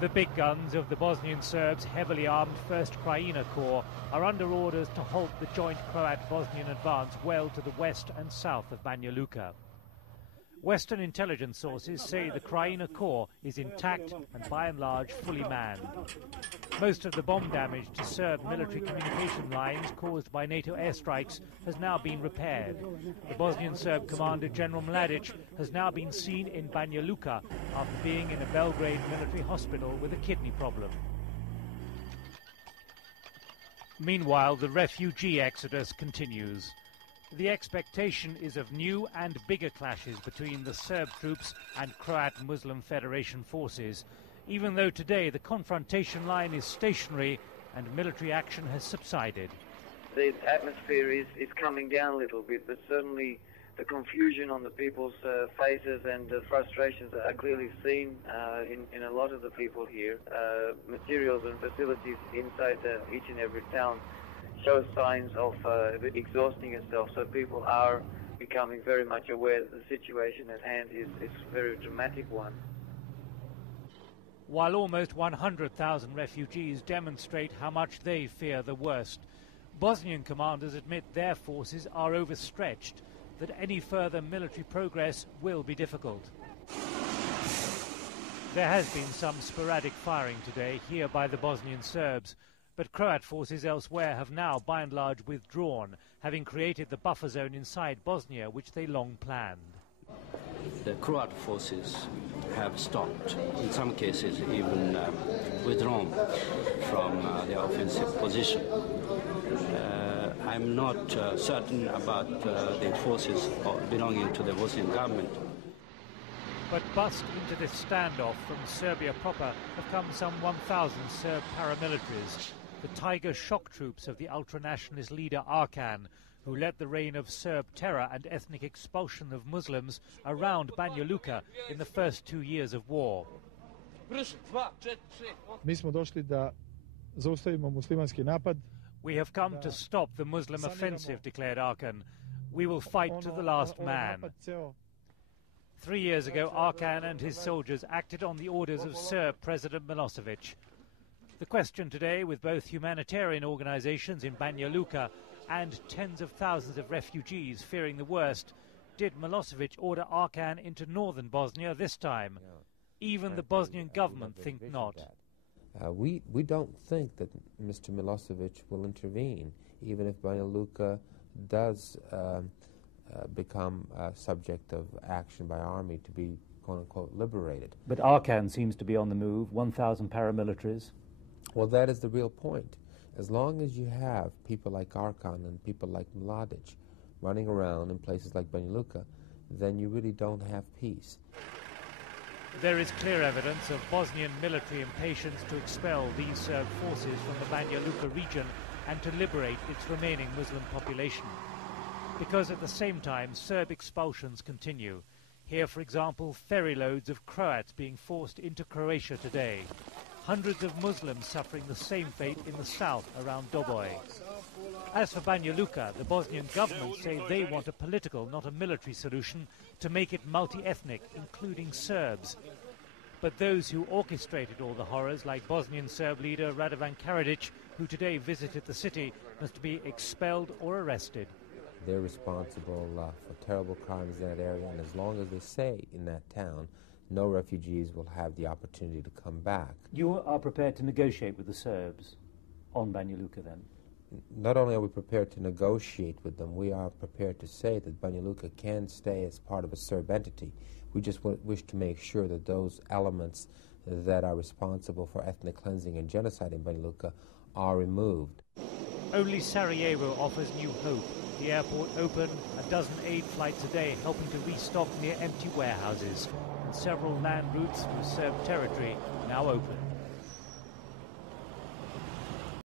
The big guns of the Bosnian Serbs' heavily armed 1st Krajina Corps are under orders to halt the joint Croat-Bosnian advance well to the west and south of Banja Luka. Western intelligence sources say the Krajina Corps is intact and by and large fully manned. Most of the bomb damage to Serb military communication lines caused by NATO airstrikes has now been repaired. The Bosnian Serb Commander General Mladic has now been seen in Banja Luka after being in a Belgrade military hospital with a kidney problem. Meanwhile, the refugee exodus continues. The expectation is of new and bigger clashes between the Serb troops and Croat Muslim Federation forces, even though today the confrontation line is stationary and military action has subsided. The atmosphere is coming down a little bit, but certainly the confusion on the people's faces and the frustrations are clearly seen in a lot of the people here. Materials and facilities inside each and every town show signs of exhausting itself, so people are becoming very much aware that the situation at hand is a very dramatic one. While almost 100,000 refugees demonstrate how much they fear the worst, Bosnian commanders admit their forces are overstretched, that any further military progress will be difficult. There has been some sporadic firing today here by the Bosnian Serbs, but Croat forces elsewhere have now by and large withdrawn, having created the buffer zone inside Bosnia which they long planned. The Croat forces have stopped, in some cases even withdrawn from their offensive position. I'm not certain about the forces belonging to the Bosnian government. But bust into this standoff from Serbia proper have come some 1,000 Serb paramilitaries, the Tiger shock troops of the ultra-nationalist leader Arkan, who led the reign of Serb terror and ethnic expulsion of Muslims around Banja Luka in the first 2 years of war. We have come to stop the Muslim offensive, declared Arkan. We will fight to the last man. 3 years ago, Arkan and his soldiers acted on the orders of Serb President Milosevic. The question today, with both humanitarian organizations in Banja Luka and tens of thousands of refugees fearing the worst, did Milosevic order Arkan into northern Bosnia this time? Even the Bosnian government think not. We don't think that Mr. Milosevic will intervene, even if Banja Luka does become a subject of action by army to be, quote-unquote, liberated. But Arkan seems to be on the move, 1,000 paramilitaries. Well, that is the real point. As long as you have people like Arkan and people like Mladic running around in places like Banja Luka, then you really don't have peace. There is clear evidence of Bosnian military impatience to expel these Serb forces from the Banja Luka region and to liberate its remaining Muslim population. Because at the same time, Serb expulsions continue. Here, for example, ferry loads of Croats being forced into Croatia today. Hundreds of Muslims suffering the same fate in the south around Doboj. As for Banja Luka, the Bosnian government say they want a political, not a military solution to make it multi-ethnic, including Serbs. But those who orchestrated all the horrors, like Bosnian Serb leader Radovan Karadzic, who today visited the city, must be expelled or arrested. They're responsible for terrible crimes in that area, and as long as they stay in that town, no refugees will have the opportunity to come back. You are prepared to negotiate with the Serbs on Banja Luka then? Not only are we prepared to negotiate with them, we are prepared to say that Banja Luka can stay as part of a Serb entity. We just wish to make sure that those elements that are responsible for ethnic cleansing and genocide in Banja Luka are removed. Only Sarajevo offers new hope. The airport open, a dozen aid flights a day helping to restock near empty warehouses, and several land routes through Serb territory now open.